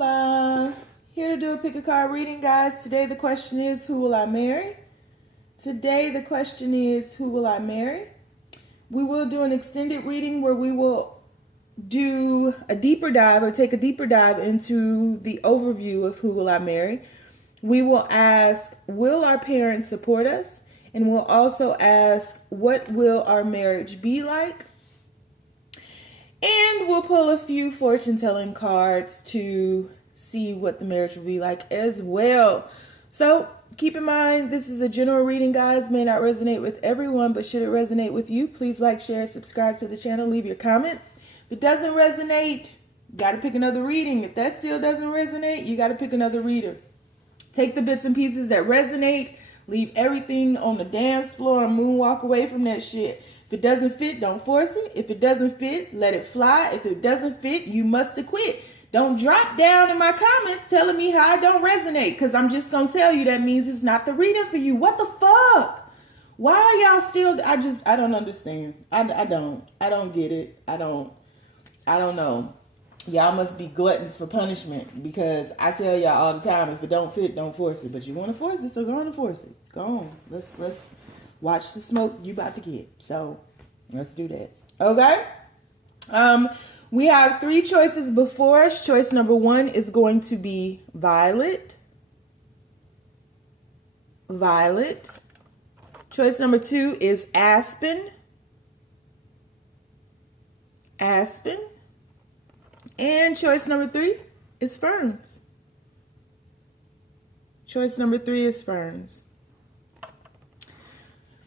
Hola. Here to do a pick a card reading, guys. Today the question is, who will I marry? Today the question is, who will I marry? We will do an extended reading where we will do a deeper dive or take a deeper dive into the overview of who will I marry. We will ask, will our parents support us? And we'll also ask, what will our marriage be like? And we'll pull a few fortune-telling cards to see what the marriage will be like as well. So keep in mind, this is a general reading, guys. May not resonate with everyone, but should it resonate with you, please like, share, subscribe to the channel, leave your comments. If it doesn't resonate, you got to pick another reading. If that still doesn't resonate, you got to pick another reader. Take the bits and pieces that resonate, leave everything on the dance floor and moonwalk away from that shit. If it doesn't fit, don't force it. If it doesn't fit, let it fly. If it doesn't fit, you must quit. Don't drop down in my comments telling me how I don't resonate, because I'm just going to tell you that means it's not the reading for you. What the fuck? Why are y'all still, I don't understand. I don't get it. I don't know. Y'all must be gluttons for punishment, because I tell y'all all the time, if it don't fit, don't force it. But you want to force it, so go on and force it. Go on. Let's watch the smoke you about to get. So let's do that. Okay? We have three choices before us. Choice number one is going to be violet. Violet. Choice number two is aspen. Aspen. And choice number three is ferns. Choice number three is ferns.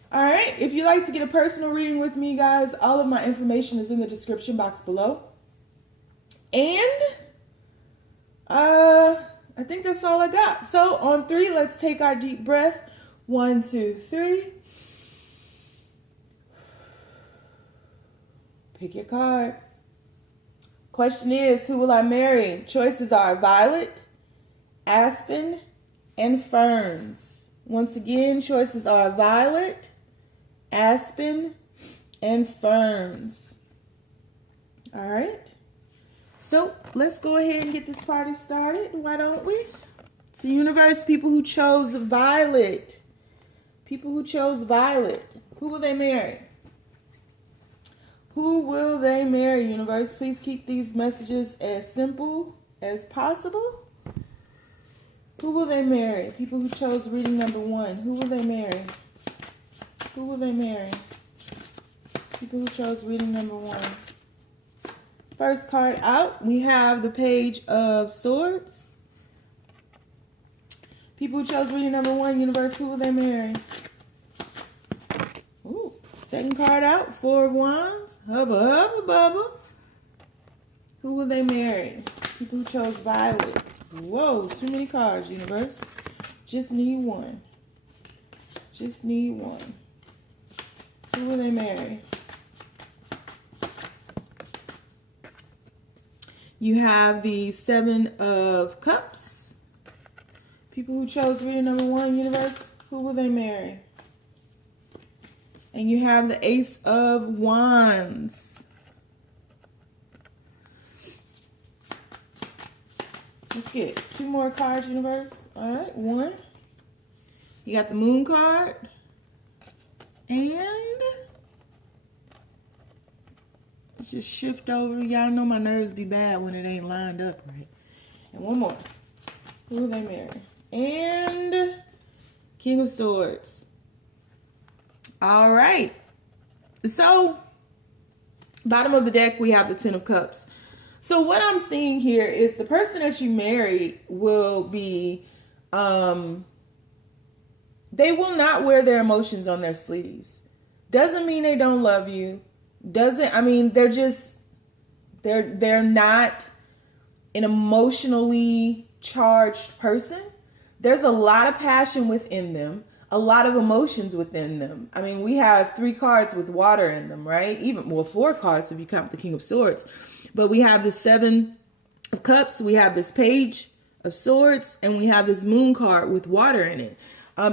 All right, if you'd like to get a personal reading with me, guys, all of my information is in the description box below. And I think that's all I got. So on three, let's take our deep breath. 1, 2, 3. Pick your card. Question is, who will I marry? Choices are violet, aspen, and ferns. Once again, choices are violet, aspen, and ferns. All right. So let's go ahead and get this party started. Why don't we? So universe, people who chose violet. People who chose violet. Who will they marry? Who will they marry, universe? Please keep these messages as simple as possible. Who will they marry? People who chose reading number one. Who will they marry? Who will they marry? People who chose reading number one. First card out, we have the Page of Swords. People who chose reading number one, universe, who will they marry? Ooh, second card out, Four of Wands. Hubba, hubba, bubba. Who will they marry? People who chose violet. Whoa, too many cards, universe. Just need one. Just need one. Who will they marry? You have the Seven of Cups. People who chose reading number one, universe, who will they marry? And you have the Ace of Wands. Let's get two more cards, universe. All right, one. You got the Moon card. And let's just shift over. Y'all know my nerves be bad when it ain't lined up right. And one more. Who will they marry? And King of Swords. All right. So, bottom of the deck, we have the Ten of Cups. So what I'm seeing here is the person that you marry will be, they will not wear their emotions on their sleeves. Doesn't mean they don't love you. Doesn't, I mean, they're just, they're not an emotionally charged person. There's a lot of passion within them, a lot of emotions within them. I mean, we have 3 cards with water in them, right? Even, well, 4 cards if you count the King of Swords. But we have the Seven of Cups, we have this Page of Swords, and we have this Moon card with water in it.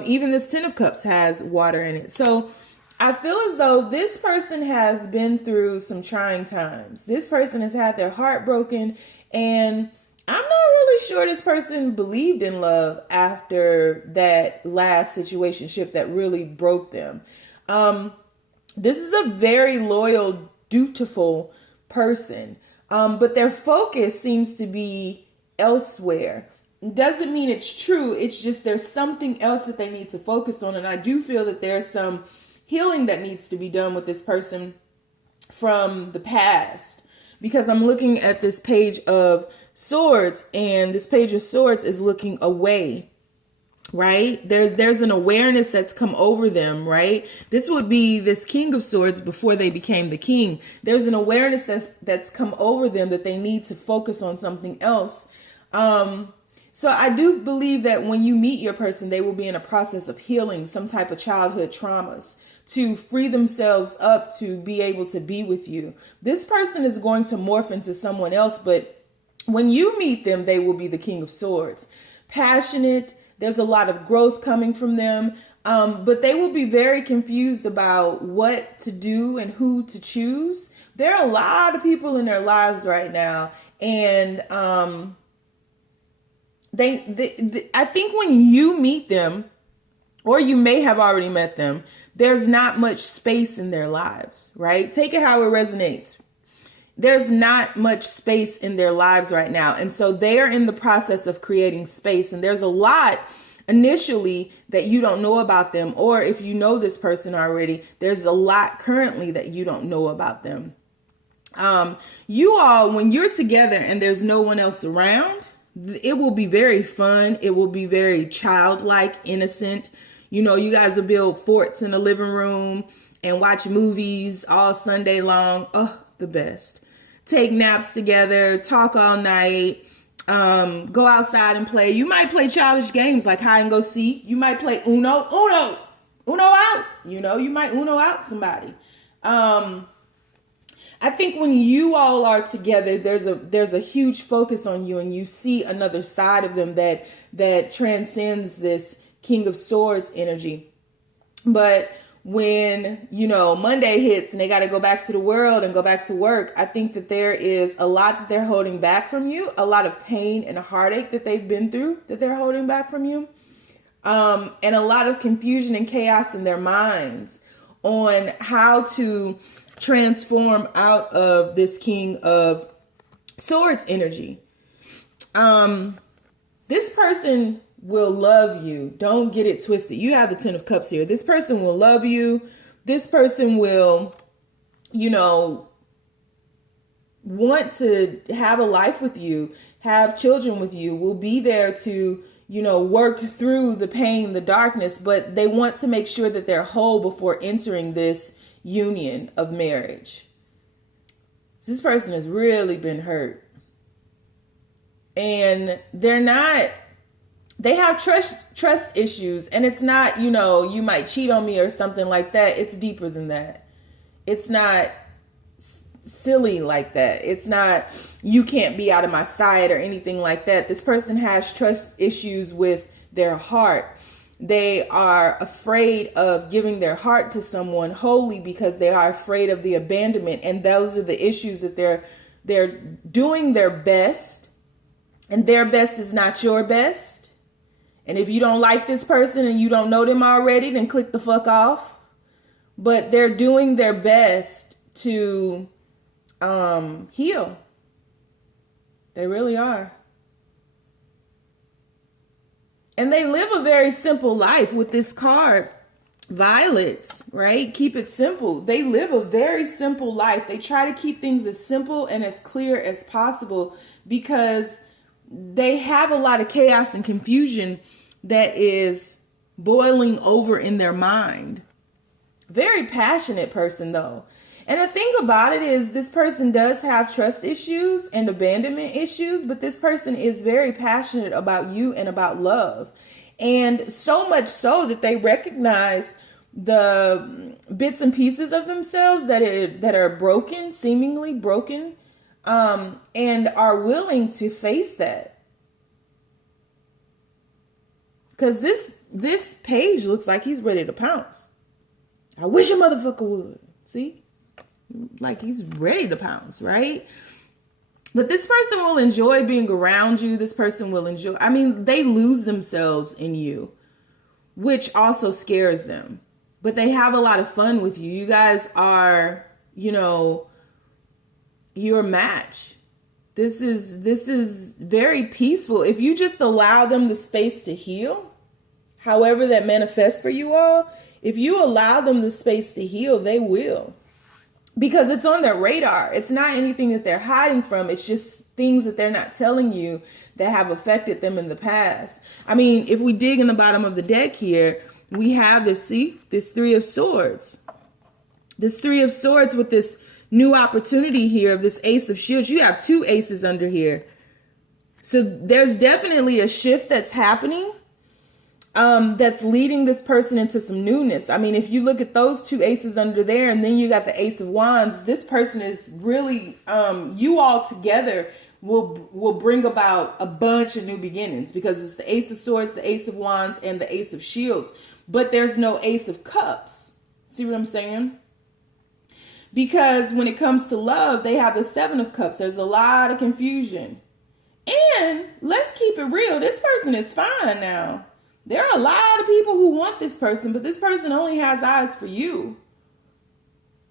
Even this Ten of Cups has water in it. So I feel as though this person has been through some trying times. This person has had their heart broken, and I'm not really sure this person believed in love after that last situationship that really broke them. This is a very loyal, dutiful person, but their focus seems to be elsewhere. Doesn't mean it's true. It's just there's something else that they need to focus on. And I do feel that there's some healing that needs to be done with this person from the past, because I'm looking at this page of swords, and this page of swords is looking away, right? There's an awareness that's come over them, right? This would be this king of swords before they became the king. There's an awareness that's come over them that they need to focus on something else. So I do believe that when you meet your person, they will be in a process of healing some type of childhood traumas to free themselves up to be able to be with you. This person is going to morph into someone else, but when you meet them, they will be the king of swords. Passionate. There's a lot of growth coming from them, but they will be very confused about what to do and who to choose. There are a lot of people in their lives right now, and I think when you meet them, or you may have already met them, there's not much space in their lives, right? Take it how it resonates. There's not much space in their lives right now. And so they are in the process of creating space. And there's a lot initially that you don't know about them. Or if you know this person already, there's a lot currently that you don't know about them. You all, when you're together and there's no one else around, it will be very fun. It will be very childlike, innocent. You know, you guys will build forts in the living room and watch movies all Sunday long. Oh, the best. Take naps together, talk all night, go outside and play. You might play childish games like hide and go seek. You might play Uno out. You know, you might Uno out somebody. I think when you all are together, there's a huge focus on you, and you see another side of them that transcends this King of Swords energy. But when, you know, Monday hits and they got to go back to the world and go back to work, I think that there is a lot that they're holding back from you, a lot of pain and heartache that they've been through that they're holding back from you, and a lot of confusion and chaos in their minds on how to transform out of this King of Swords energy. This person will love you. Don't get it twisted. You have the 10 of Cups here. This person will love you. This person will, you know, want to have a life with you, have children with you, will be there to, you know, work through the pain, the darkness, but they want to make sure that they're whole before entering this union of marriage. This person has really been hurt. And they have trust issues, and it's not, you know, you might cheat on me or something like that. It's deeper than that. It's not silly like that. It's not, you can't be out of my sight or anything like that. This person has trust issues with their heart. They are afraid of giving their heart to someone wholly because they are afraid of the abandonment. And those are the issues that they're doing their best, and their best is not your best. And if you don't like this person and you don't know them already, then click the fuck off. But they're doing their best to heal. They really are. And they live a very simple life with this card, Violets, right? Keep it simple. They live a very simple life. They try to keep things as simple and as clear as possible because they have a lot of chaos and confusion that is boiling over in their mind. Very passionate person, though. And the thing about it is this person does have trust issues and abandonment issues, but this person is very passionate about you and about love. And so much so that they recognize the bits and pieces of themselves that are broken, seemingly broken, and are willing to face that. Because this page looks like he's ready to pounce. I wish a motherfucker would. See? Like he's ready to pounce, right? But this person will enjoy being around you. This person will enjoy, I mean, they lose themselves in you, which also scares them. But they have a lot of fun with you. You guys are, you know, your match. This is very peaceful. If you just allow them the space to heal, however that manifests for you all, if you allow them the space to heal, they will. Because it's on their radar. It's not anything that they're hiding from. It's just things that they're not telling you that have affected them in the past. I mean, if we dig in the bottom of the deck here, we have this, see, this Three of Swords. This Three of Swords with this new opportunity here of this Ace of Shields. You have two aces under here. So there's definitely a shift that's happening that's leading this person into some newness. I mean, if you look at those two aces under there and then you got the Ace of Wands, this person is really, you all together will bring about a bunch of new beginnings because it's the Ace of Swords, the Ace of Wands, and the Ace of Shields. But there's no Ace of Cups. See what I'm saying? Because when it comes to love, they have the Seven of Cups. There's a lot of confusion. And let's keep it real. This person is fine now. There are a lot of people who want this person, but this person only has eyes for you.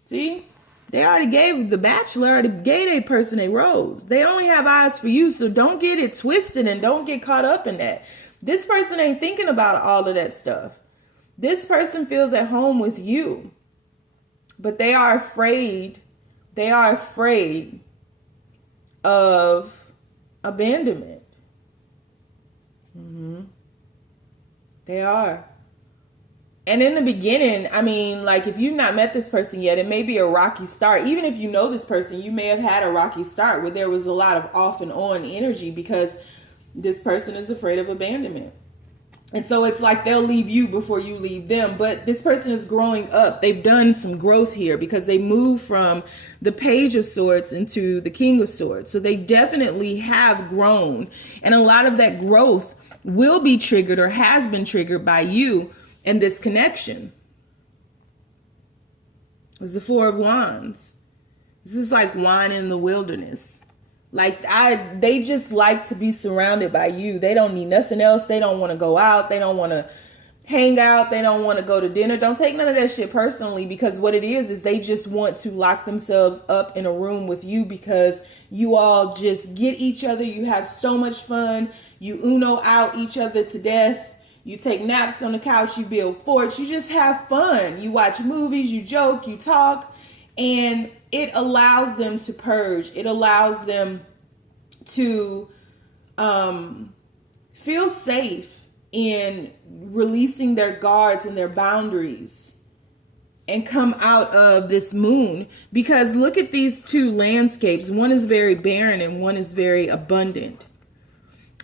See? They already gave, the Bachelor already gave a person a rose. They only have eyes for you, so don't get it twisted and don't get caught up in that. This person ain't thinking about all of that stuff. This person feels at home with you. But they are afraid. They are afraid of abandonment. They are. And in the beginning, I mean, like if you've not met this person yet, it may be a rocky start. Even if you know this person, you may have had a rocky start where there was a lot of off and on energy because this person is afraid of abandonment. And so it's like they'll leave you before you leave them. But this person is growing up. They've done some growth here because they moved from the Page of Swords into the King of Swords. So they definitely have grown. And a lot of that growth will be triggered or has been triggered by you and this connection. It's the Four of Wands. This is like wine in the wilderness. Like they just like to be surrounded by you. They don't need nothing else. They don't want to go out. They don't want to hang out. They don't want to go to dinner. Don't take none of that shit personally, because what it is they just want to lock themselves up in a room with you because you all just get each other. You have so much fun. You Uno out each other to death. You take naps on the couch. You build forts. You just have fun. You watch movies. You joke. You talk. And it allows them to purge. It allows them to feel safe in releasing their guards and their boundaries and come out of this moon. Because look at these two landscapes. One is very barren and one is very abundant.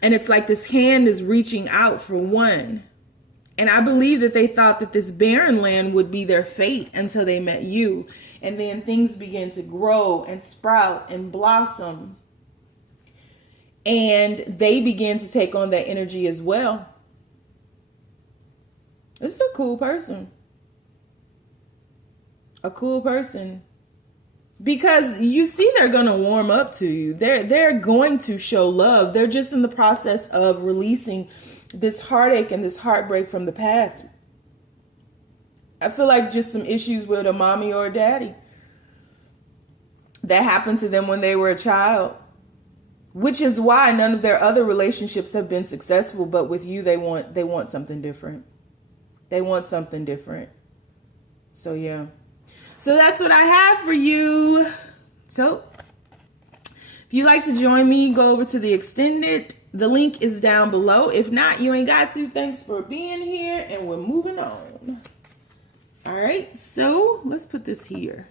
And it's like this hand is reaching out for one. And I believe that they thought that this barren land would be their fate until they met you. And then things begin to grow and sprout and blossom. And they begin to take on that energy as well. This is a cool person. A cool person. Because you see they're going to warm up to you. They're going to show love. They're just in the process of releasing this heartache and this heartbreak from the past. I feel like just some issues with a mommy or a daddy that happened to them when they were a child, which is why none of their other relationships have been successful. But with you, they want something different. They want something different. So yeah. So that's what I have for you. So if you'd like to join me, go over to the extended. The link is down below. If not, you ain't got to. Thanks for being here, and we're moving on. All right, so let's put this here.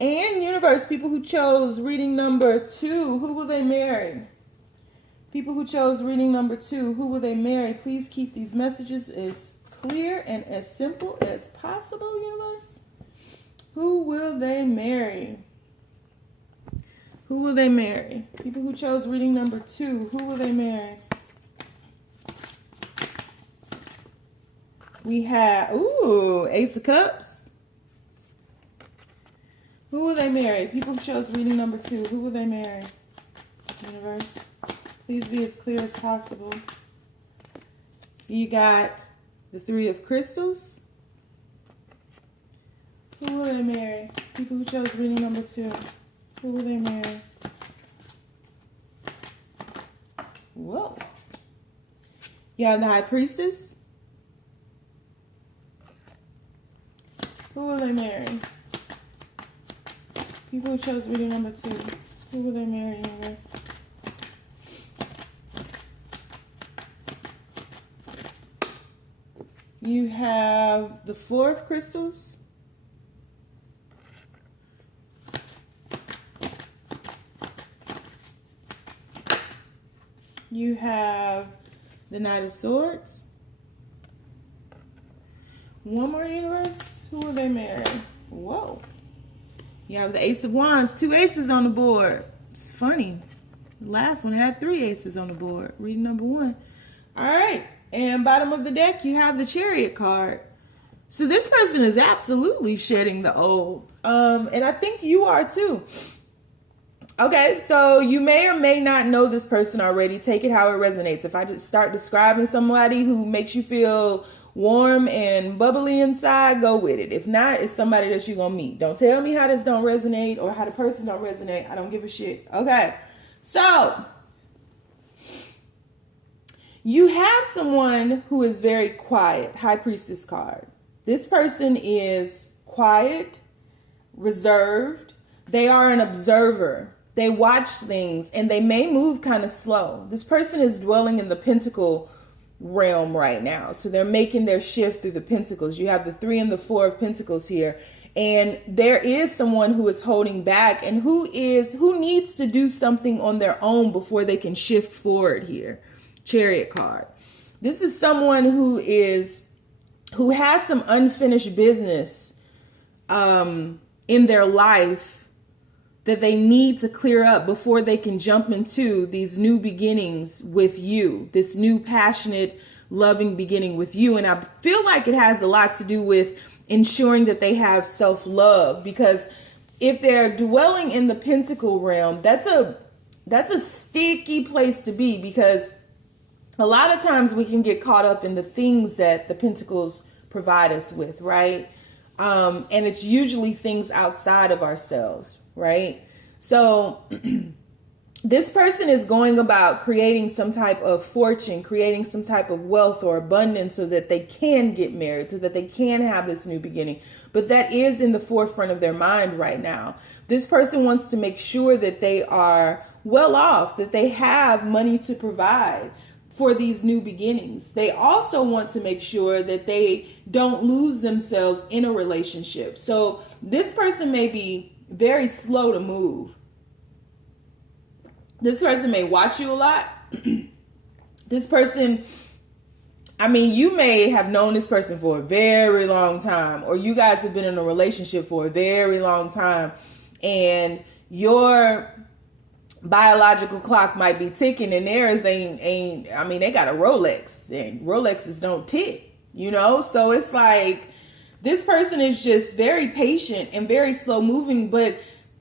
And universe, people who chose reading number 2, who will they marry? People who chose reading number 2, who will they marry? Please keep these messages as clear and as simple as possible, universe. Who will they marry? Who will they marry? People who chose reading number 2, who will they marry? We have, ooh, Ace of Cups. Who will they marry? People who chose reading number 2. Who will they marry? Universe, please be as clear as possible. You got the 3 of crystals. Who will they marry? People who chose reading number 2. Who will they marry? Whoa. You have the High Priestess. Who will they marry? People who chose reading number 2. Who will they marry, universe? You have the 4 of crystals. You have the Knight of Swords. One more, universe. Who will they marry? Whoa. You have the Ace of Wands. 2 aces on the board. It's funny. The last one had 3 aces on the board. Reading number 1. All right. And bottom of the deck, you have the Chariot card. So this person is absolutely shedding the old. And I think you are too. Okay, so you may or may not know this person already. Take it how it resonates. If I just start describing somebody who makes you feel warm and bubbly inside, go with it. If not, it's somebody that you're going to meet. Don't tell me how this don't resonate or how the person don't resonate. I don't give a shit. Okay, so you have someone who is very quiet. High Priestess card. This person is quiet, reserved. They are an observer. They watch things and they may move kind of slow. This person is dwelling in the Pentacle realm right now. So they're making their shift through the Pentacles. You have the 3 and the 4 of Pentacles here. And there is someone who is holding back and who needs to do something on their own before they can shift forward here. Chariot card. This is someone who has some unfinished business in their life that they need to clear up before they can jump into these new beginnings with you, this new passionate, loving beginning with you. And I feel like it has a lot to do with ensuring that they have self-love, because if they're dwelling in the Pentacle realm, that's a sticky place to be, because a lot of times we can get caught up in the things that the Pentacles provide us with, right? And it's usually things outside of ourselves, right? So this person is going about creating some type of fortune, creating some type of wealth or abundance so that they can get married, so that they can have this new beginning. But that is in the forefront of their mind right now. This person wants to make sure that they are well off, that they have money to provide for these new beginnings. They also want to make sure that they don't lose themselves in a relationship. So this person may be very slow to move. This person may watch you a lot. This person, I mean, you may have known this person for a very long time, or you guys have been in a relationship for a very long time, and your biological clock might be ticking and theirs ain't, I mean, they got a Rolex and Rolexes don't tick, you know? So it's like, this person is just very patient and very slow moving, but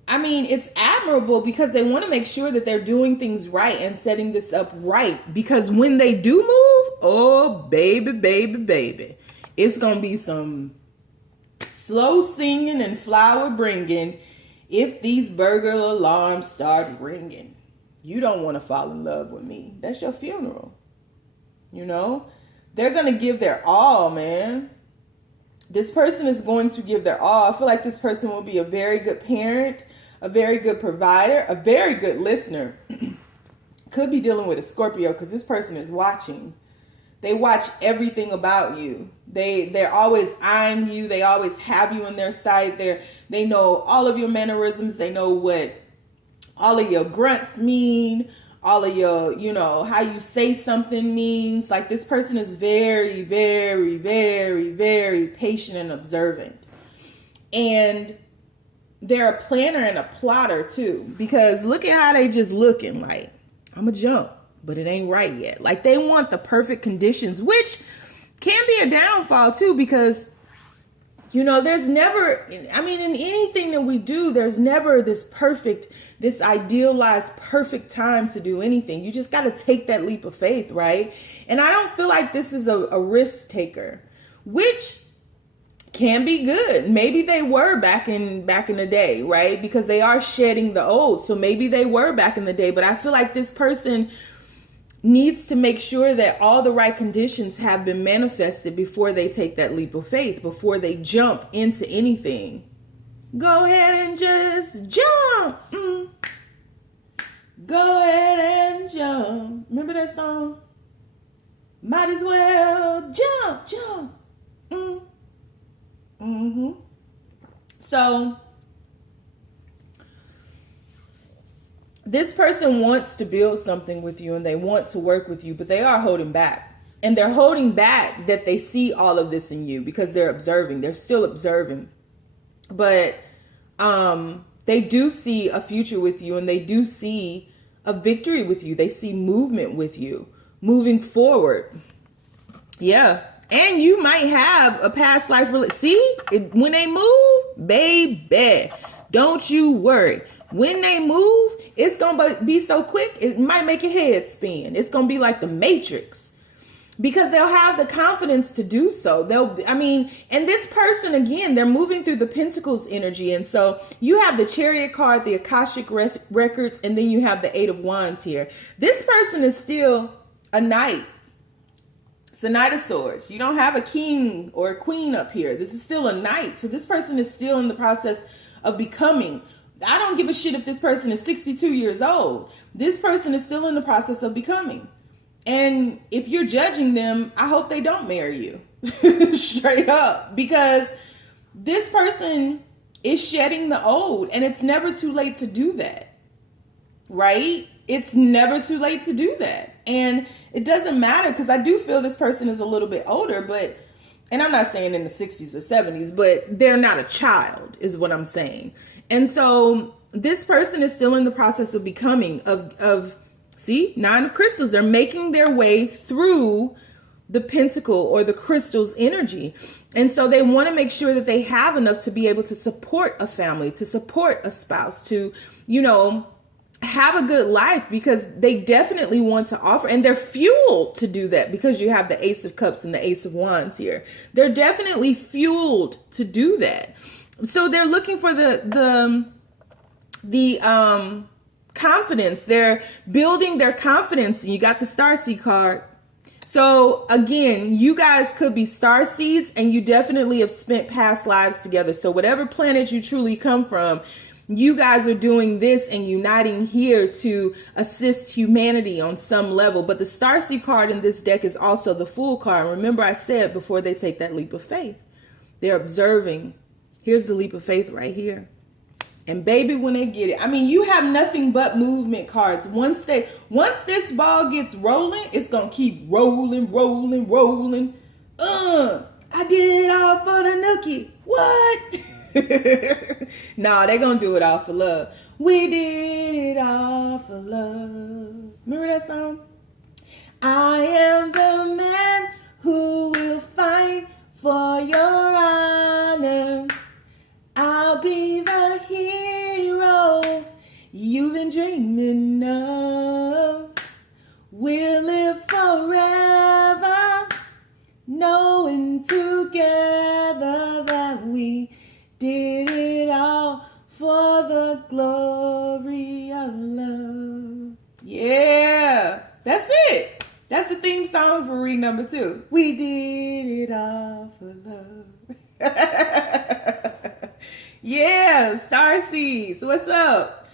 I mean, it's admirable because they want to make sure that they're doing things right and setting this up right. Because when they do move, oh, baby, baby, baby, it's going to be some slow singing and flower bringing. If these burglar alarms start ringing, you don't want to fall in love with me. That's your funeral. You know, they're going to give their all, man. This person is going to give their all. I feel like this person will be a very good parent, a very good provider, a very good listener. Could be dealing with a Scorpio because this person is watching. They watch everything about you. They're always eyeing you. They always have you in their sight. They know all of your mannerisms. They know what all of your grunts mean. All of your, you know, how you say something means. Like, this person is very, very, very, very patient and observant. And they're a planner and a plotter too. Because look at how they just looking like, I'm a jump, but it ain't right yet. Like, they want the perfect conditions, which can be a downfall too, because You know, there's never, I mean, in anything that we do, there's never this idealized perfect time to do anything. You just got to take that leap of faith, right? And I don't feel like this is a risk taker, which can be good. Maybe they were back in the day, right? Because they are shedding the old. So maybe they were back in the day, but I feel like this person needs to make sure that all the right conditions have been manifested before they take that leap of faith, before they jump into anything. Go ahead and just jump. Go ahead and jump. Remember that song? Might as well jump. So this person wants to build something with you and they want to work with you, but they are holding back. And they're holding back that they see all of this in you because they're observing. They're still observing. But they do see a future with you, and they do see a victory with you. They see movement with you, moving forward. Yeah. And you might have a past life. When they move, baby, don't you worry. When they move, it's going to be so quick, it might make your head spin. It's going to be like the Matrix, because they'll have the confidence to do so. And this person, again, they're moving through the Pentacles energy. And so you have the Chariot card, the Akashic records, and then you have the Eight of Wands here. This person is still a knight. It's a Knight of Swords. You don't have a king or a queen up here. This is still a knight. So this person is still in the process of becoming. I don't give a shit if this person is 62 years old. This person is still in the process of becoming. And if you're judging them, I hope they don't marry you. Straight up. Because this person is shedding the old, and it's never too late to do that. Right? It's never too late to do that. And it doesn't matter, because I do feel this person is a little bit older, and I'm not saying in the 60s or 70s, but they're not a child is what I'm saying. And so this person is still in the process of becoming, see, Nine of Crystals. They're making their way through the pentacle or the crystal's energy. And so they want to make sure that they have enough to be able to support a family, to support a spouse, to, have a good life, because they definitely want to offer, and they're fueled to do that, because you have the Ace of Cups and the Ace of Wands here. They're definitely fueled to do that. So they're looking for the confidence. They're building their confidence. You got the Starseed card. So again, you guys could be starseeds, and you definitely have spent past lives together. So whatever planet you truly come from, you guys are doing this and uniting here to assist humanity on some level. But the Starseed card in this deck is also the Fool card. Remember, I said before they take that leap of faith, they're observing. Here's the leap of faith right here. And baby, when they get it, you have nothing but movement cards. Once this ball gets rolling, it's going to keep rolling. I did it all for the nookie. What? Nah, they gonna do it all for love. We did it all for love. Remember that song? I am the man who will fight for your honor. I'll be the hero you've been dreaming of. We'll live forever, knowing together that we did it all for the glory of love. Yeah, that's it. That's the theme song for read number 2. We did it all for love. Yeah, Starseeds. What's up?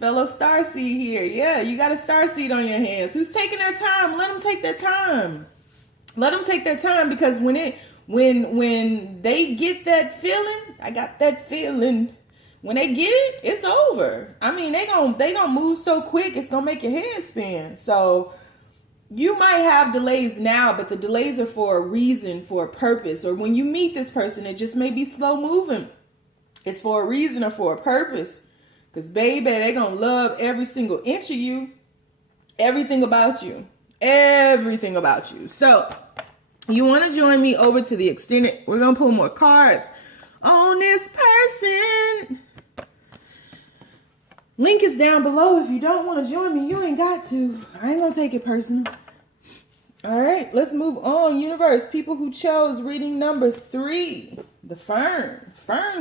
Fellow Starseed here. Yeah, you got a Starseed on your hands. Who's taking their time? Let them take their time. Let them take their time, because when they get that feeling, I got that feeling. When they get it, it's over. They gonna move so quick, it's gonna make your head spin. So you might have delays now, but the delays are for a reason, for a purpose. Or when you meet this person, it just may be slow moving. It's for a reason or for a purpose. Because baby, they gonna love every single inch of you, everything about you. Everything about you. So you want to join me over to the extended. We're going to pull more cards on this person. Link is down below. If you don't want to join me, you ain't got to. I ain't gonna take it personal. All right, let's move on. Universe, people who chose reading number 3, the Fern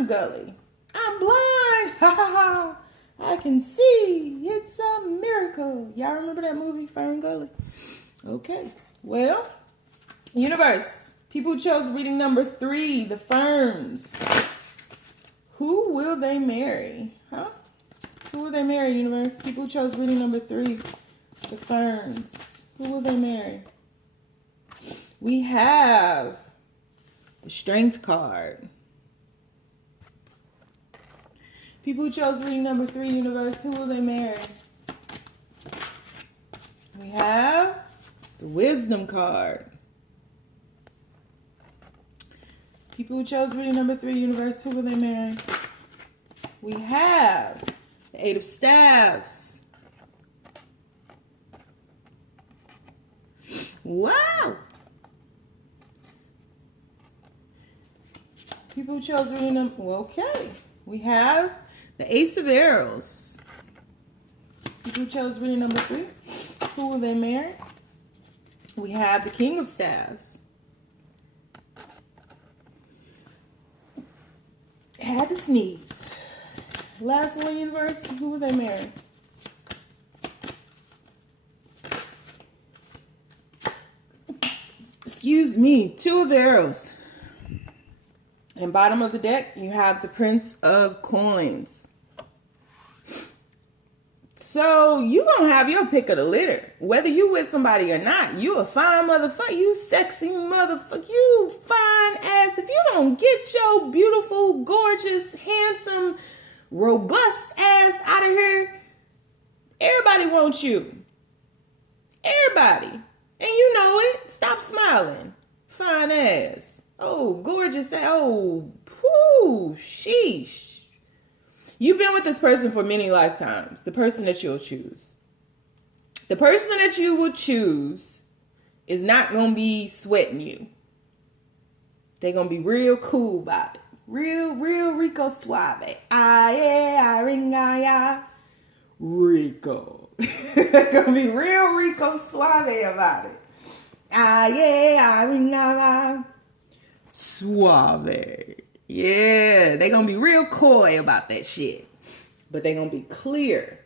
Gully. I'm blind. Ha ha ha. I can see. It's a miracle. Y'all remember that movie, Fern Gully? Okay. Well, universe, people who chose reading number 3, the Ferns. Who will they marry? Huh? Who will they marry, universe? People who chose reading number 3, the Ferns. Who will they marry? We have the Strength card. People who chose reading number 3, universe, who will they marry? We have the Wisdom card. People who chose reading number 3, universe, who will they marry? We have the 8 of Staves. Wow. People who chose reading number, okay. We have the Ace of Arrows. People who chose reading number 3, who will they marry? We have the King of Staves. Had to sneeze. Last one, universe, who will they marry? Excuse me, 2 of Arrows. And bottom of the deck, you have the Prince of Coins. So you gonna have your pick of the litter. Whether you with somebody or not, you a fine motherfucker. You sexy motherfucker. You fine ass. If you don't get your beautiful, gorgeous, handsome, robust ass out of here, everybody wants you. Everybody. And you know it. Stop smiling. Fine ass. Oh, gorgeous. Oh, whoo, sheesh. You've been with this person for many lifetimes. The person that you'll choose. The person that you will choose is not going to be sweating you. They're going to be real cool about it. Real Rico Suave. Rico. They're going to be real Rico Suave about it. Suave. Yeah, they're going to be real coy about that shit. But they're going to be clear.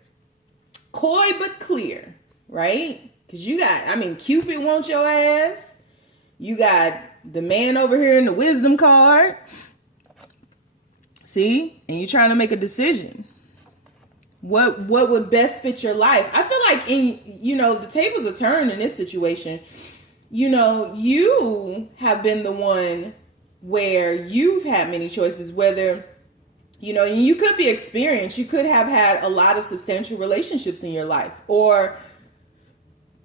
Coy but clear, right? Because you got, Cupid wants your ass. You got the man over here in the Wisdom card. See? And you're trying to make a decision. What would best fit your life? I feel like the tables are turned in this situation. You have been the one where you've had many choices, whether, you could be experienced. You could have had a lot of substantial relationships in your life, or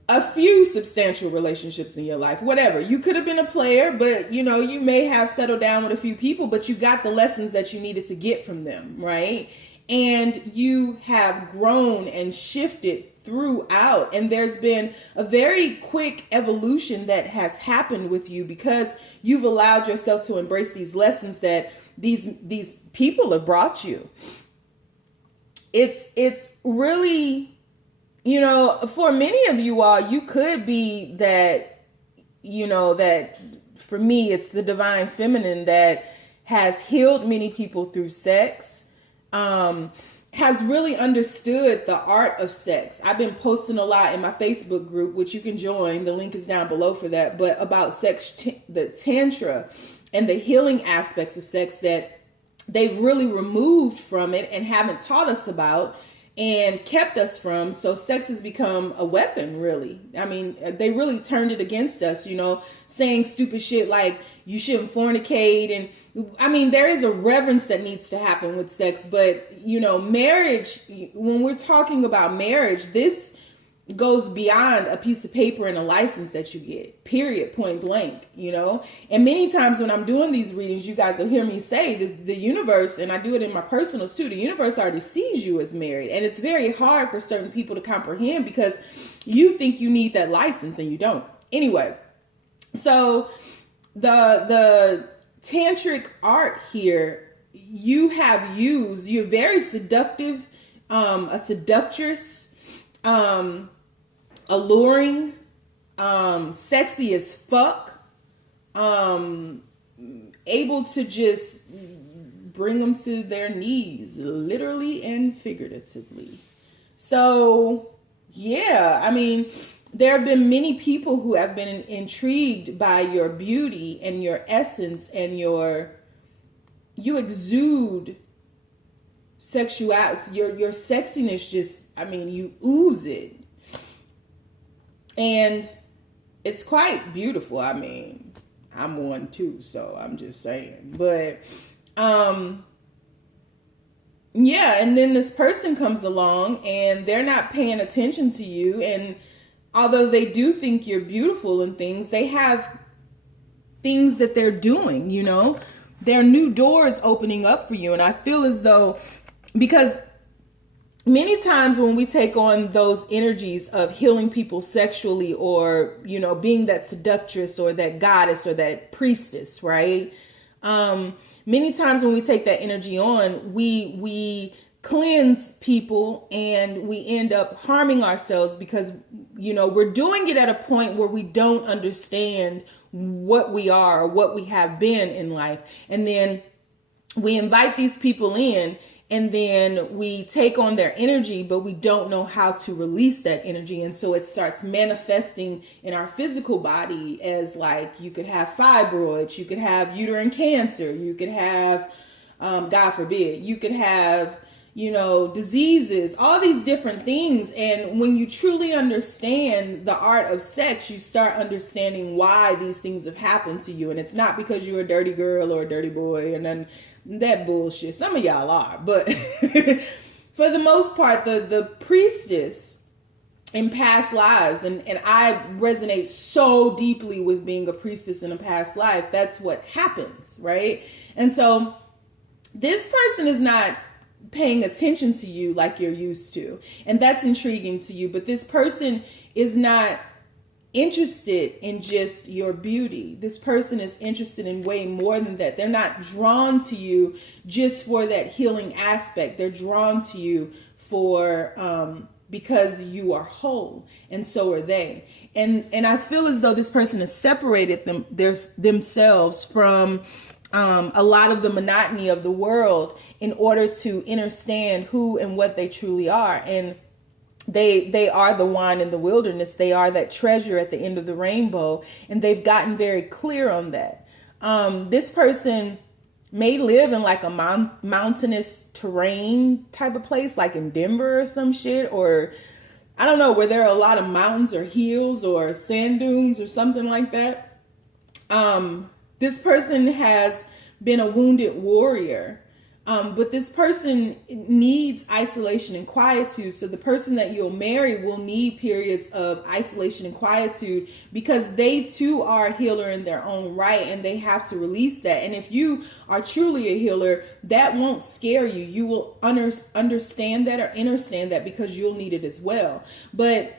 a few substantial relationships in your life, whatever. You could have been a player, but, you may have settled down with a few people, but you got the lessons that you needed to get from them, right? And you have grown and shifted throughout, and there's been a very quick evolution that has happened with you because you've allowed yourself to embrace these lessons that these people have brought you. It's really, for many of you all, you could be that, that for me, it's the divine feminine that has healed many people through sex. Has really understood the art of sex. I've been posting a lot in my Facebook group, which you can join. The link is down below for that. But about sex, the tantra and the healing aspects of sex that they've really removed from it and haven't taught us about and kept us from. So sex has become a weapon, really. They really turned it against us, saying stupid shit like you shouldn't fornicate. And there is a reverence that needs to happen with sex, but marriage, when we're talking about marriage, this goes beyond a piece of paper and a license that you get, period, point blank, and many times when I'm doing these readings, you guys will hear me say the universe, and I do it in my personals too, the universe already sees you as married, and it's very hard for certain people to comprehend because you think you need that license and you don't. Anyway, so the tantric art here, you have used, you're very seductive, a seductress, alluring, sexy as fuck, able to just bring them to their knees, literally and figuratively. So, yeah, I mean, there have been many people who have been intrigued by your beauty and your essence, and you exude sexuality, your sexiness just, I mean, you ooze it. And it's quite beautiful. I mean, I'm one too, so I'm just saying. But, yeah, and then this person comes along and they're not paying attention to you. And although they do think you're beautiful and things, they have things that they're doing, you know? There are new doors opening up for you. And I feel as though, because many times when we take on those energies of healing people sexually, or, you know, being that seductress or that goddess or that priestess, right? Many times when we take that energy on, we cleanse people and we end up harming ourselves because, you know, we're doing it at a point where we don't understand what we are or what we have been in life. And then we invite these people in, and then we take on their energy, but we don't know how to release that energy. And so it starts manifesting in our physical body as, like, you could have fibroids, you could have uterine cancer, you could have, God forbid, you could have, you know, diseases, all these different things. And when you truly understand the art of sex, you start understanding why these things have happened to you. And it's not because you're a dirty girl or a dirty boy, and then that bullshit. Some of y'all are, but for the most part, the priestess in past lives, and I resonate so deeply with being a priestess in a past life. That's what happens, right? And so this person is not paying attention to you like you're used to, and that's intriguing to you. But this person is not interested in just your beauty. This person is interested in way more than that. They're not drawn to you just for that healing aspect. They're drawn to you for because you are whole, and so are they. And I feel as though this person has separated themselves from a lot of the monotony of the world in order to understand who and what they truly are. And they are the wine in the wilderness. They are that treasure at the end of the rainbow. And they've gotten very clear on that. This person may live in like a mountainous terrain type of place, like in Denver or some shit, or I don't know, where there are a lot of mountains or hills or sand dunes or something like that. This person has been a wounded warrior. But this person needs isolation and quietude. So the person that you'll marry will need periods of isolation and quietude, because they too are a healer in their own right, and they have to release that. And if you are truly a healer, that won't scare you. You will understand that or understand that because you'll need it as well. But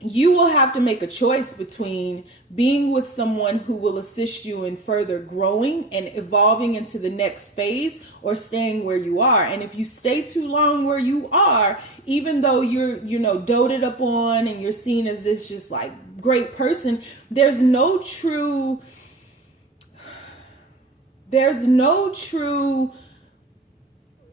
you will have to make a choice between being with someone who will assist you in further growing and evolving into the next phase, or staying where you are. And if you stay too long where you are, even though you're, you know, doted upon and you're seen as this just like great person, there's no true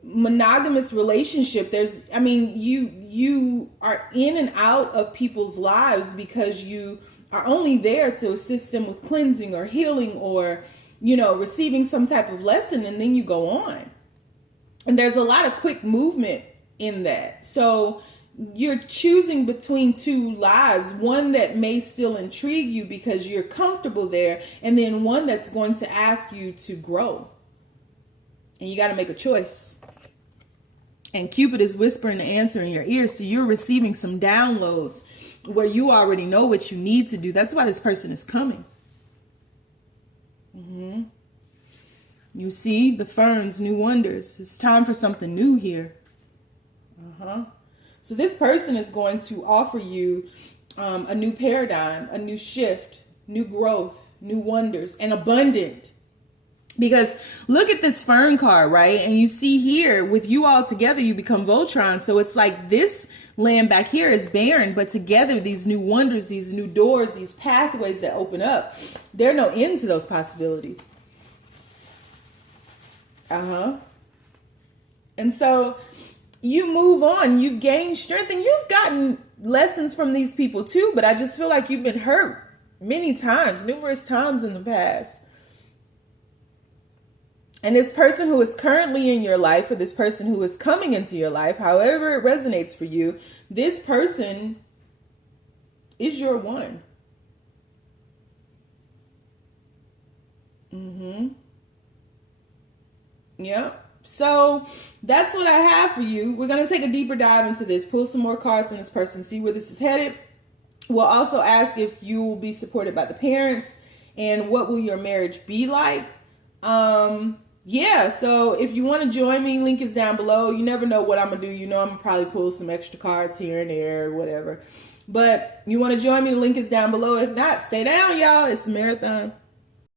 monogamous relationship. You are in and out of people's lives because you are only there to assist them with cleansing or healing or, you know, receiving some type of lesson, and then you go on. And there's a lot of quick movement in that. So you're choosing between two lives, one that may still intrigue you because you're comfortable there, and then one that's going to ask you to grow. And you got to make a choice. And Cupid is whispering the answer in your ear. So you're receiving some downloads where you already know what you need to do. That's why this person is coming. You see the ferns, new wonders. It's time for something new here. So this person is going to offer you a new paradigm, a new shift, new growth, new wonders, and abundant Because look at this Fern card, right? And you see here, with you all together, you become Voltron. So it's like this land back here is barren, but together, these new wonders, these new doors, these pathways that open up, there are no end to those possibilities. And so you move on, you gain strength, and you've gotten lessons from these people too, but I just feel like you've been hurt many times, numerous times in the past. And this person who is currently in your life, or this person who is coming into your life, however it resonates for you, this person is your one. Yep. So that's what I have for you. We're going to take a deeper dive into this, pull some more cards from this person, see where this is headed. We'll also ask if you will be supported by the parents, and what will your marriage be like. Yeah, so if you want to join me, link is down below. You never know what I'm going to do. You know, I'm going to probably pull some extra cards here and there, or whatever. But you want to join me, the link is down below. If not, stay down, y'all. It's a marathon.